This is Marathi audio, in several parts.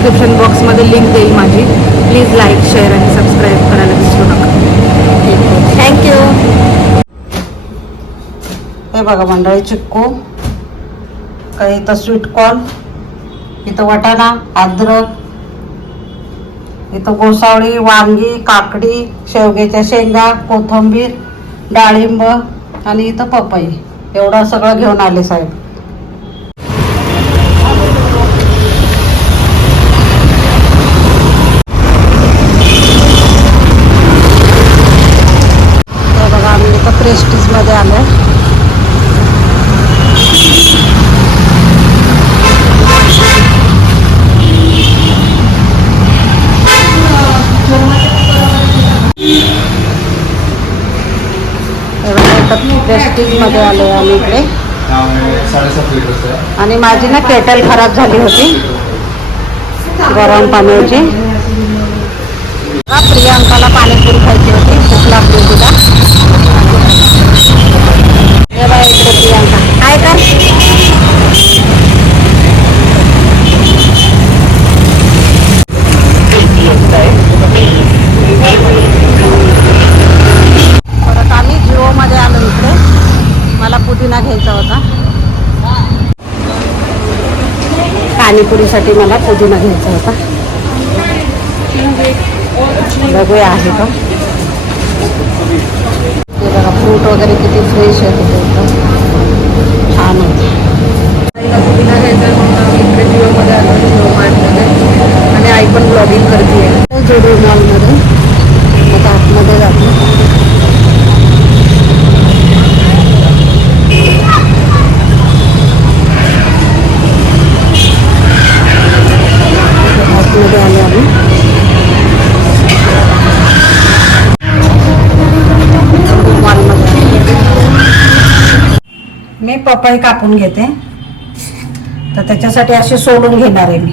डिस्क्रिप्शन बॉक्समध्ये लिंक देईल माझी. प्लीज लाईक शेअर आणि सबस्क्राईब करायला विसरू नका. थँक्यू हे बघा मंडळी चिक्कू. काही इथं स्वीटकॉर्न इथं वाटाणा अद्रक इथं गोसावळी वांगी काकडी शेवग्याच्या शेंगा कोथिंबीर डाळिंब आणि इथं पपई. एवढं सगळं घेऊन आले साहेब हे बघा आम्ही इथं आलो. हे आलो आहे आम्ही इकडे. आणि माझी ना केटल खराब झाली होती. गरम पाण्याची. प्रियांकाला पाणीपुरी खायची होती. कुठला लागली तिला. काय कर परत आम्ही जिओमध्ये आलो इकडे मला पुदिना घ्यायचा होता पाणीपुरीसाठी मला पुदिना घ्यायचा होता. बघूया आहे का. हे बघा फ्रूट वगैरे किती फ्रेश आहे तिथे एकदम छान होते आईला पुदिना घ्यायचा आहे म्हणून आम्ही इकडे जिओमध्ये आलो जिओ मार्टमध्ये आणि आई पण ब्लॉगिंग करते जुडू मॉलमध्ये आता आतमध्ये जातो पपई कापून घेते. तर त्याच्यासाठी असे सोडून घेणार आहे मी.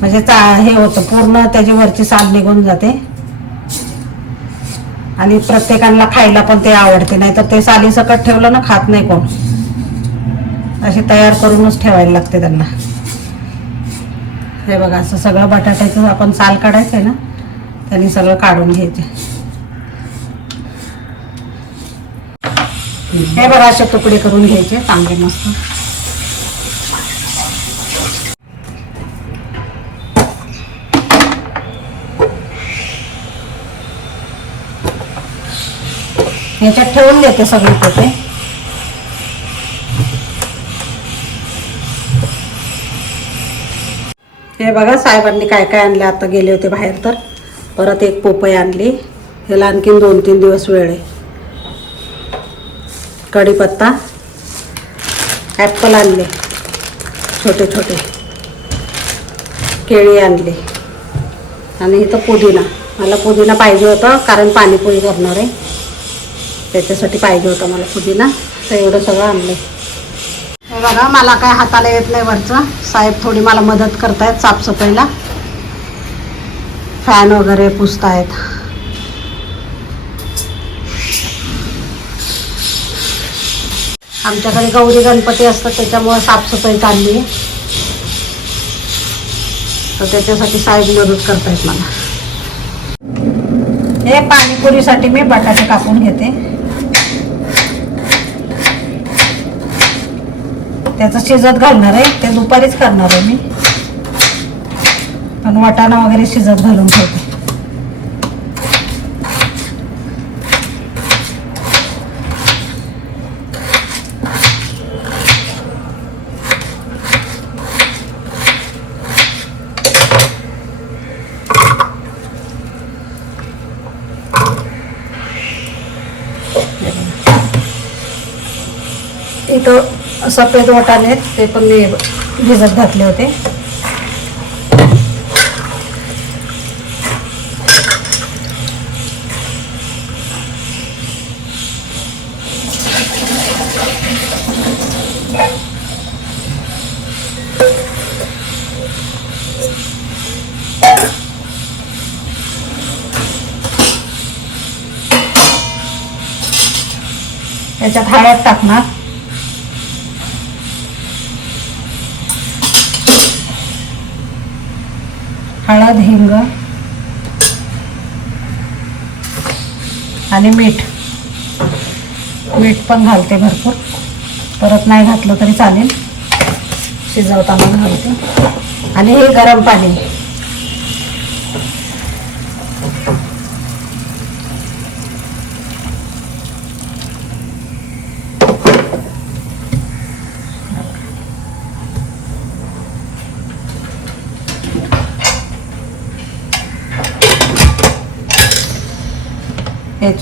म्हणजे चा हे होतं पूर्ण त्याची वरची साल निघून जाते. आणि प्रत्येकाला खायला पण ते आवडते नाही तर ते साली सकट ठेवलं ना खात नाही कोण. असे तयार करूनच ठेवायला लागते त्यांना. हे बघा असं सगळं बटाट्याचं आपण साल काढायचं आहे ना त्यांनी सगळं काढून घ्यायचे. हे बघा असे तुकडे करून घ्यायचे चांगले मस्त. याच्यात ठेवून देते सगळे पोते हे बघा साहेबांनी काय काय आणले आता गेले होते बाहेर तर. परत एक पोपई आणली. ह्याला आणखीन दोन तीन दिवस वेळ आहे. कढीपत्ता ॲपल आणले छोटे छोटे केळी आणली. आणि इथं पुदिना मला पुदिना पाहिजे होता कारण पाणीपुरी करणार आहे. त्याच्यासाठी पाहिजे होता मला पुदिना तर एवढं सगळं आणलं हे बघा मला काय हाताला येत नाही वरचं. साहेब थोडी मला मदत करतायत साफसफाईला. फॅन वगैरे पुसतायत. आमच्याकडे गौरी गणपती असतात त्याच्यामुळे साफसफाई चालली. आहे तर त्याच्यासाठी साहेब मदत करतायत मला. हे पाणीपुरीसाठी मी बटाटे कापून घेते. त्याचं शिजत घालणार आहे ते दुपारीच करणार आहे मी. पण वाटाणा वगैरे शिजत घालून ठेवते इथं सफेद वाटाणे आहेत ते पण मी भिजत घातले होते. याच्यात हळद टाकणार. हळद हिंग आणि मीठ. मीठ पण घालते भरपूर. परत नाही घातलं तरी चालेल. शिजवताना घालते. आणि हे गरम पाणी.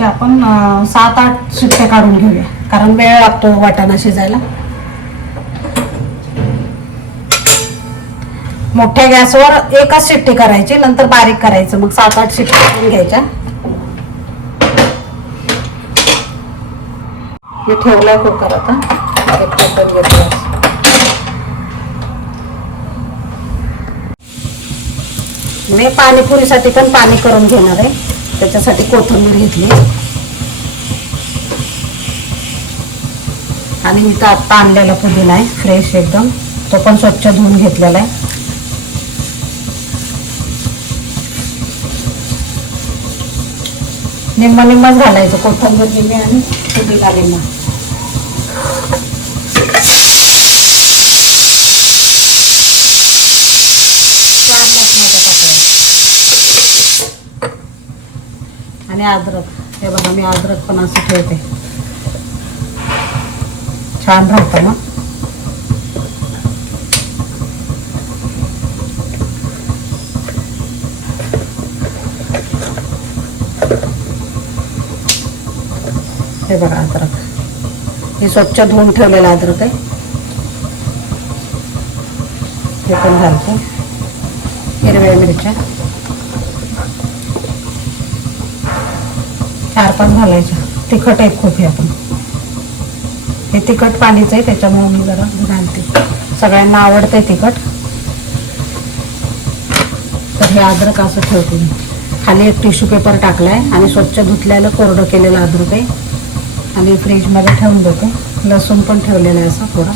याचे आपण सात आठ शिट्ट्या काढून घेऊया. कारण वेळ लागतो वाटाणा शिजायला. मोठ्या गॅसवर एकच शिट्टी करायची नंतर बारीक करायचं. मग सात आठ शिट्टी करून घ्यायच्या. मी ठेवलाय कुकर आता. एक पद्धत घेते मी पाणीपुरीसाठी पण पाणी करून घेणार आहे. त्याच्यासाठी कोथिंबीर घेतली. आणि मी तर आत्ता आणलेला पुदिना आहे फ्रेश एकदम. तो पण स्वच्छ धुवून घेतलेला आहे. निम्मा निम्माच घालायचं कोथिंबीर निम्मी आणि पुदिना निम्मा. आणि अद्रक हे बघा मी अद्रक छान राहतं ना स्वच्छ धुवून अद्रक हे चार पाच घालायच्या. तिखट आहे खूप आपण. हे तिखट पाणीच आहे त्याच्यामुळे मी जरा घालते. सगळ्यांना आवडतंय तिखट. तर हे अद्रक असं ठेवते मी. खाली एक टिश्यू पेपर टाकलाय आणि स्वच्छ धुतल्याला कोरडं केलेलं अद्रक आहे. आणि फ्रीजमध्ये ठेवून देते. लसूण पण ठेवलेलं आहे असं थोडं.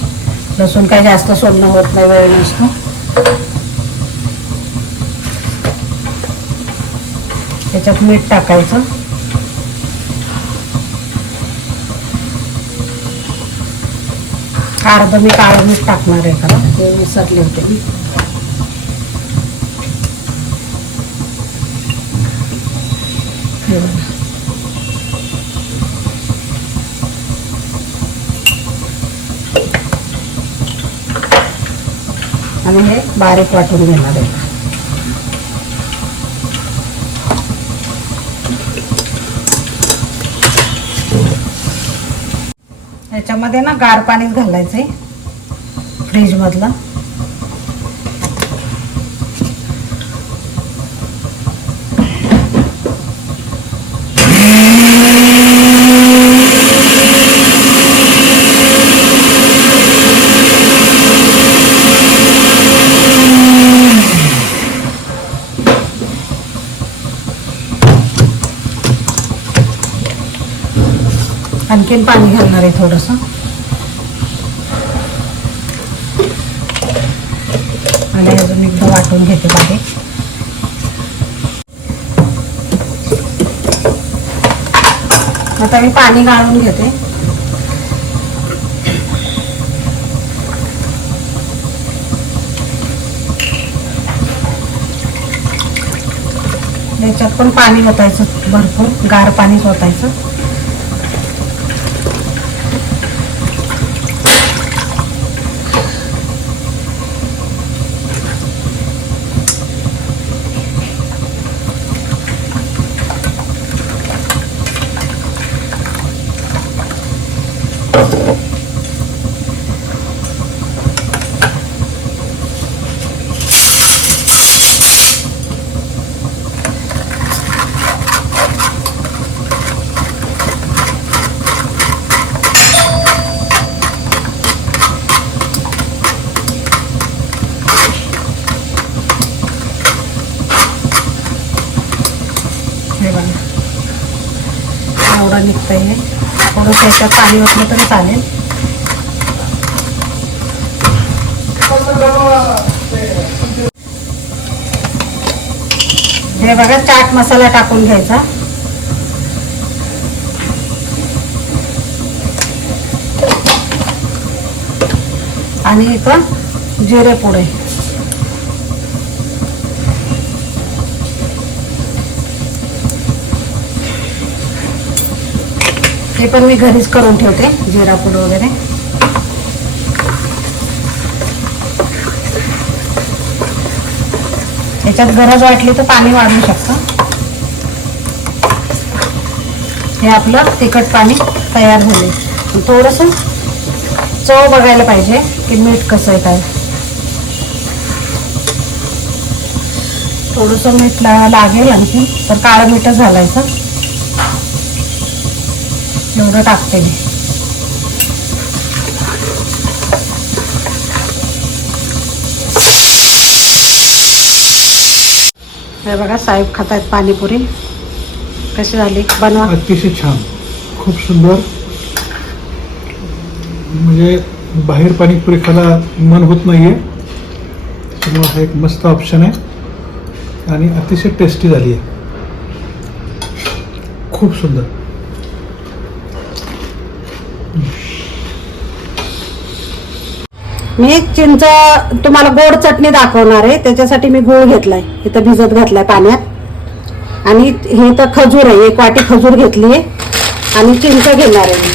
लसूण काही जास्त सोडणं होत नाही वेळ नसतो. त्याच्यात मीठ टाकायचं. अर्ध मी काळं मीठ टाकणार आहे खरं ते विसरले होते मी. आणि हे बारीक वाटून घेणार आहे त्याच्यामध्ये ना गार पाणीच घालायचं आहे फ्रीजमधलं. आणखीन पाणी घालणार आहे थोडंसं आणि अजून एकदा वाटून घेते बारीक आता मी पाणी गाळून घेते. याच्यात पण पाणी ओतायचं भरपूर गार पाणीच ओतायचं हे बघा एवढं निघतंय थोडंसं पाणी वाटलं तरी चालेल. हे बघा चाट मसाला टाकून घ्यायचा. आणि इथं जिरे पुडे. हे पण मी घरीच करून ठेवते जिरा पूड वगैरे. याच्यात गरज वाटली तर पाणी वाढवू शकतं. हे आपलं तिखट पाणी तयार झाले थोडंसं चव बघायला पाहिजे की मीठ कसं आहे काय. थोडंसं मीठ ला- लागेल आणखी तर काळं मीठच घालायचं एवढं टाकते मी. हे बघा साहेब खात आहेत पाणीपुरी. कशी झाली? बनवा. अतिशय छान. खूप सुंदर. म्हणजे बाहेर पाणीपुरी खायला मन होत नाहीये. त्यामुळे हा एक मस्त ऑप्शन आहे. आणि अतिशय टेस्टी झाली आहे. खूप सुंदर. मी चिंच तुम्हाला गोड चटणी दाखवणार आहे. त्याच्यासाठी मी गूळ घेतलाय. इथं भिजत घातलाय पाण्यात. आणि हे तर खजूर आहे. एक वाटी खजूर घेतली आहे. आणि चिंच घेणार आहे मी.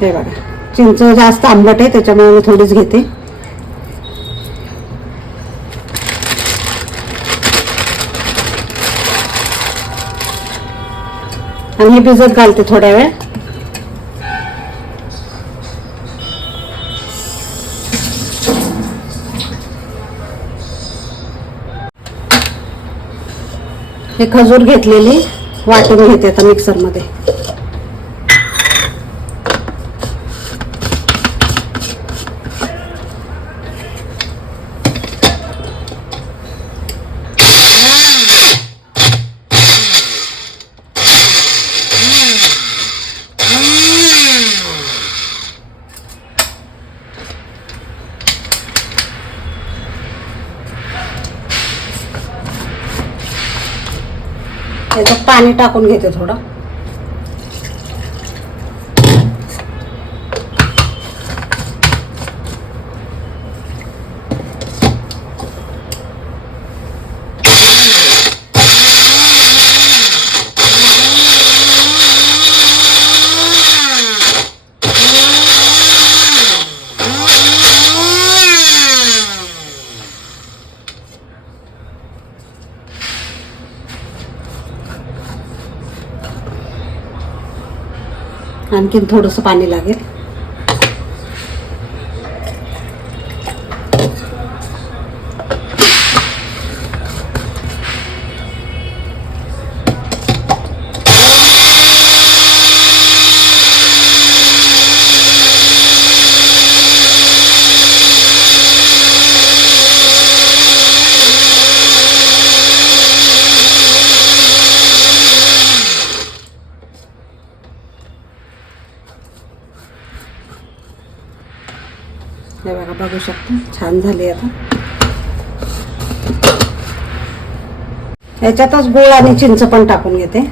हे बघा. चिंच जास्त आंबट आहे त्याच्यामुळे मी थोडीच घेते. आणि हे भिजत घालते थोड्या वेळ. हे खजूर घेतलेली वाटून घेते आता मिक्सरमध्ये त्याच्यात पाणी टाकून घेते थोडं. आणखीन थोडंसं पाणी लागेल हे बघू शकता. छान झाली आता. याच्यातच गुळ आणि चिंच पण टाकून घेते.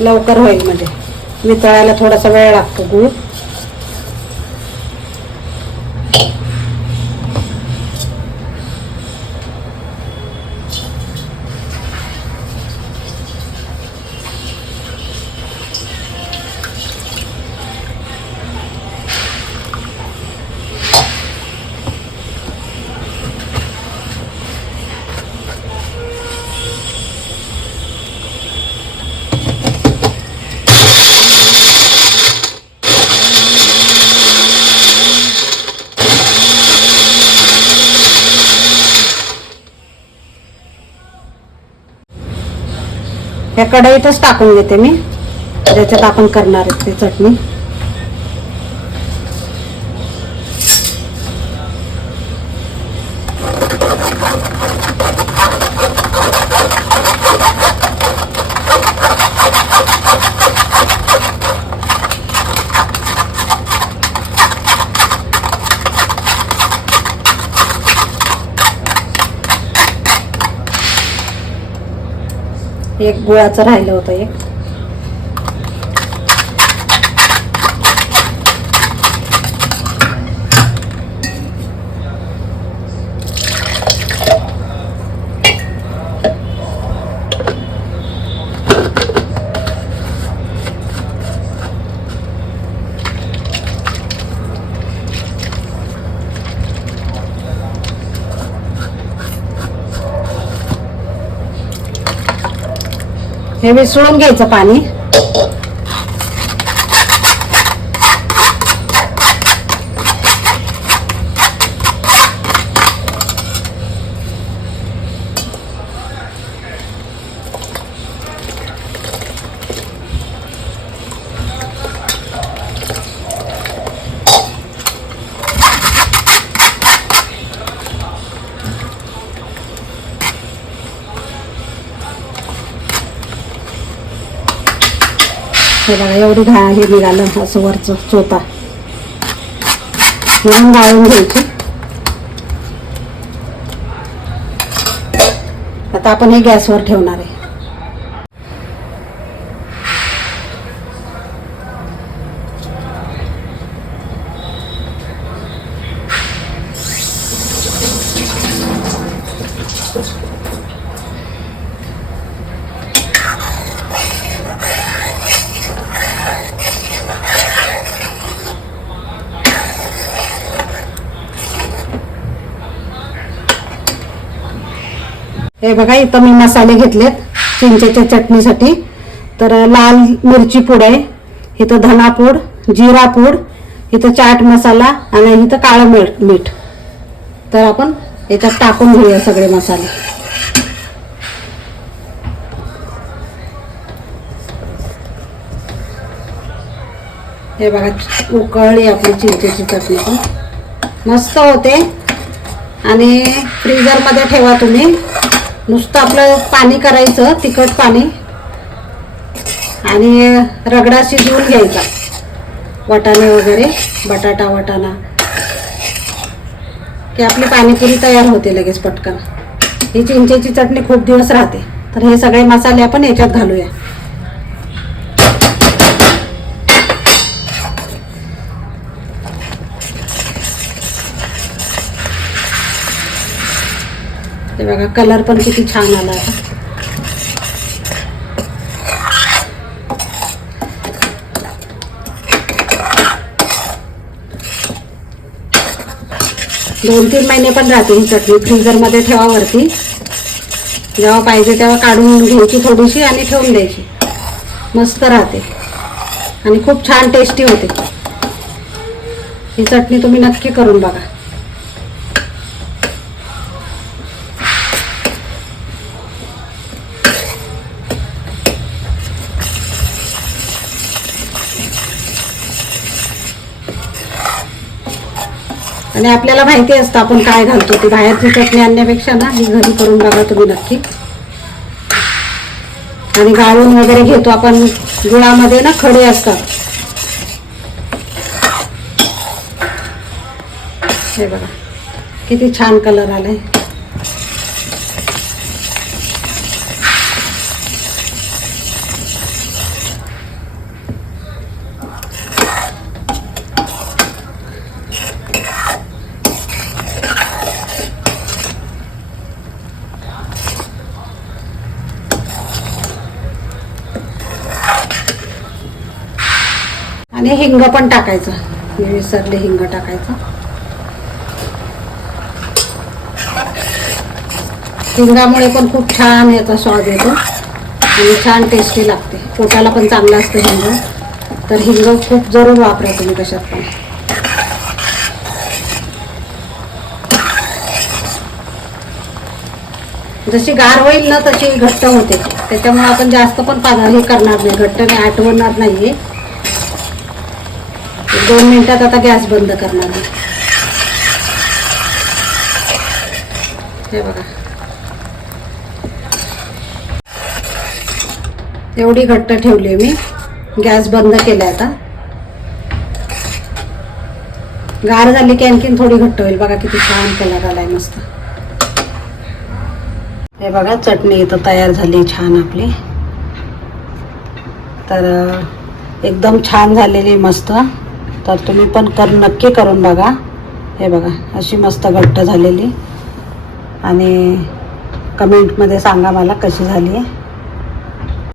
लवकर होईल म्हणजे. वितळायला थोडासा वेळ लागतो गुळ. ह्या कढईतच टाकून घेते मी. ज्याच्यात आपण करणार आहे ते चटणी. एक गुळाचं राहिलं होतं एक. हे मिसळून घ्यायचं पाणी. हे बघा एवढी घा हे निघालं असं वरचं चोता म्हणून गाळून घ्यायची आता आपण हे गॅसवर ठेवणार आहे Thank you. हे बघा इथं मी मसाले घेतलेत चिंचेच्या चटणीसाठी. तर लाल मिरची पूड आहे इथं धनापूड जिरा पूड इथं चाट मसाला आणि इथं काळं मीठ मीठ. तर आपण याच्यात टाकून घेऊया सगळे मसाले. हे बघा उकळली आपली चिंचेची चटणी पण. मस्त होते. आणि फ्रीजरमध्ये ठेवा तुम्ही. नुसतं आपलं पाणी करायचं तिखट पाणी. आणि रगडा शिजवून घ्यायचा. वाटाणे वगैरे बटाटा वाटाणा. की आपली पाणीपुरी तयार होते लगेच पटकन. ही चिंचेची चटणी खूप दिवस राहते. तर हे सगळे मसाले आपण याच्यात घालूया. हे बघा कलर पण किती छान आला आता दोन तीन महिने पण राहते ही चटणी. फ्रीजरमध्ये ठेवा वरती. जेव्हा पाहिजे तेव्हा काढून घ्यायची थोडीशी आणि ठेवून द्यायची. मस्त राहते. आणि खूप छान टेस्टी होते. ही चटणी तुम्ही नक्की करून बघा. आणि आपल्याला माहिती असतं आपण काय घालतो ती. बाहेरची चटणी आणण्यापेक्षा ना ही घरी करून बघा तुम्ही नक्की. आणि गाळून वगैरे घेतो आपण. गुळामध्ये ना खडे असतात. हे बघा किती छान कलर आलाय. आणि हिंग पण टाकायचं. मी विसरले हिंग टाकायचं. हिंगामुळे पण खूप छान याचा स्वाद येतो. आणि छान टेस्टी लागते. पोटाला पण चांगलं असतं हिंग. तर हिंग खूप जरूर वापरा तुम्ही कशात पण. जशी गार होईल ना तशी घट्ट होते. त्याच्यामुळे आपण जास्त पण पादा हे करणार नाही. घट्ट नाही आठवणार नाहीये. दोन मिनिटात आता गॅस बंद करणार हे बघा. एवढी घट्ट ठेवली मी. गॅस बंद केला आता. गार झाली की आणखीन थोडी घट्ट होईल. बघा किती छान कलर आलाय मस्त. हे बघा चटणी इथं तयार झाली छान आपली. तर एकदम छान झालेली मस्त. तर तुम्ही पण कर नक्की करून बघा. हे बघा अशी मस्त घट्ट झालेली. आणि कमेंटमध्ये सांगा मला कशी झाली आहे